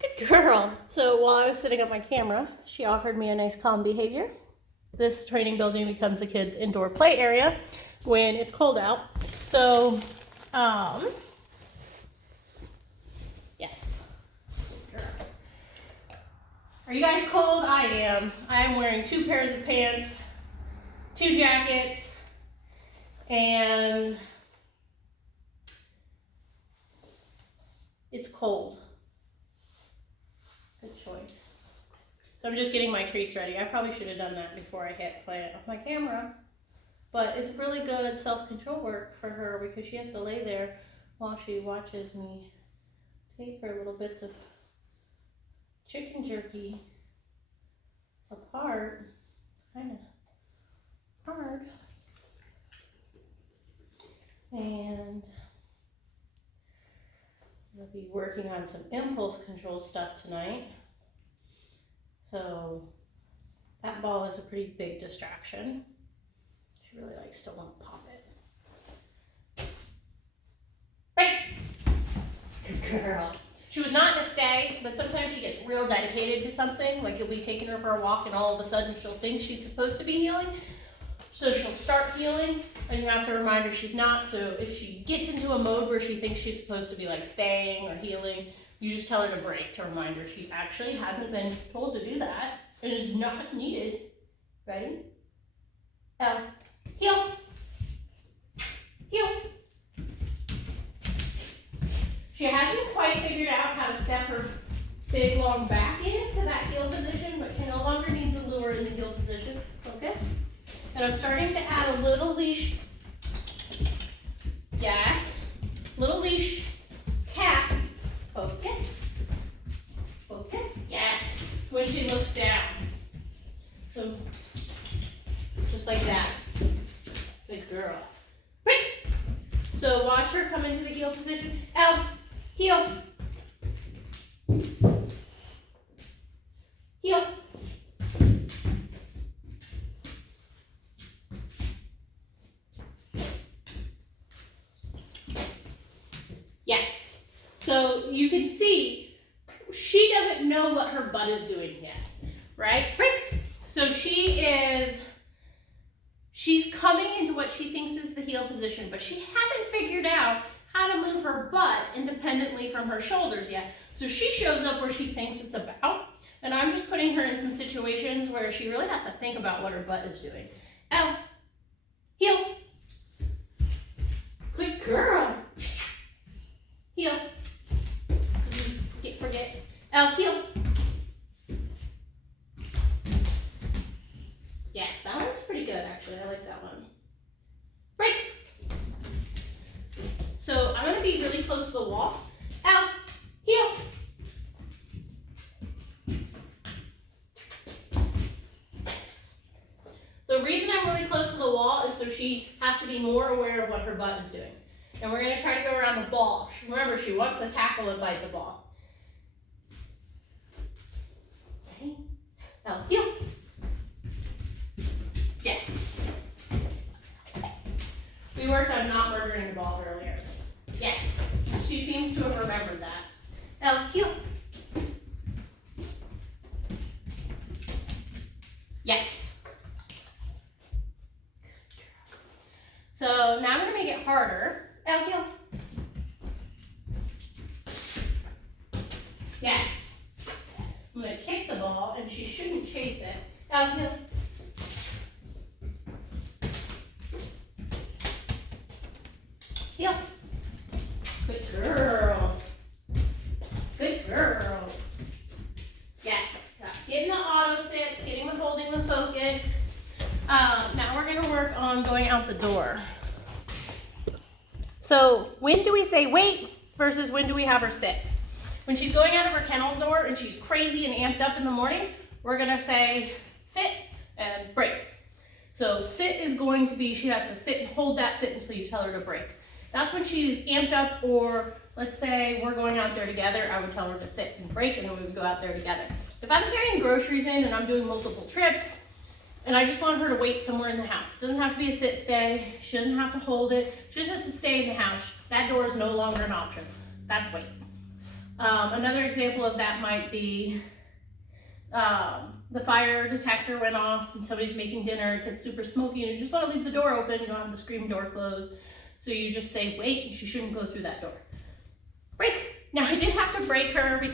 Good girl. So while I was setting up my camera, she offered me a nice calm behavior. This training building becomes the kids' indoor play area when it's cold out. So, yes. Good girl. Are you guys cold? I am. I am wearing 2 pairs of pants, 2 jackets, and it's cold. Good choice. So I'm just getting my treats ready. I probably should have done that before I hit play it off my camera. But it's really good self-control work for her because she has to lay there while she watches me take her little bits of chicken jerky apart. Kind of hard. And we'll be working on some impulse control stuff tonight. So that ball is a pretty big distraction. She really likes to want to pop it. Right. Good girl. She was not gonna stay, but sometimes she gets real dedicated to something. Like you'll be taking her for a walk and all of a sudden she'll think she's supposed to be healing. So she'll start healing and you have to remind her she's not. So if she gets into a mode where she thinks she's supposed to be like staying or healing, you just tell her to break to remind her she actually hasn't been told to do that and is not needed. Ready? Heel. Heel. She hasn't quite figured out how to step her big long back into that heel position, but she no longer needs a lure in the heel position. Focus. And I'm starting to add a little leash. Yes. Little leash. Tap. Focus. Focus. Yes. When she looks down. So, just like that. Good girl. Quick. So watch her come into the heel position. Out. Heel. Heel. Yes. So you can see she doesn't know what her butt is doing yet, right? So she's coming into what she thinks is the heel position, but she hasn't figured out how to move her butt independently from her shoulders yet. So she shows up where she thinks it's about, and I'm just putting her in some situations where she really has to think about what her butt is doing. Out. Heel. Good girl. Heel. Forget. Out. Heel. Yes, that one was pretty good actually. I like that one. Break. So I'm going to be really close to the wall. Out. Heel. Yes. The reason I'm really close to the wall is so she has to be more aware of what her butt is doing. And we're going to try to go around the ball. Remember, she wants to tackle and bite the ball. Ready? Now, heel. Yes. We worked on not murdering the ball earlier. Yes. She seems to have remembered that. Now, heel. Yes. So now I'm going to make it harder. Now, heel. Yes. I'm going to kick the ball, and she shouldn't chase it. Now, heel. Heel. Good girl. Good girl. Yes. Getting the auto sits, getting the holding the focus. Now we're going to work on going out the door. So when do we say wait versus when do we have her sit? When she's going out of her kennel door and she's crazy and amped up in the morning, we're going to say sit and break. So sit is going to be, she has to sit and hold that sit until you tell her to break. That's when she's amped up, or let's say we're going out there together, I would tell her to sit and break and then we would go out there together. If I'm carrying groceries in and I'm doing multiple trips and I just want her to wait somewhere in the house, it doesn't have to be a sit stay, she doesn't have to hold it, she just has to stay in the house. That door is no longer an option. That's wait. Another example of that might be the fire detector went off and somebody's making dinner, it gets super smoky and you just want to leave the door open, you don't have the screen door closed. So you just say, wait, she shouldn't go through that door. Break! Now I did have to break her because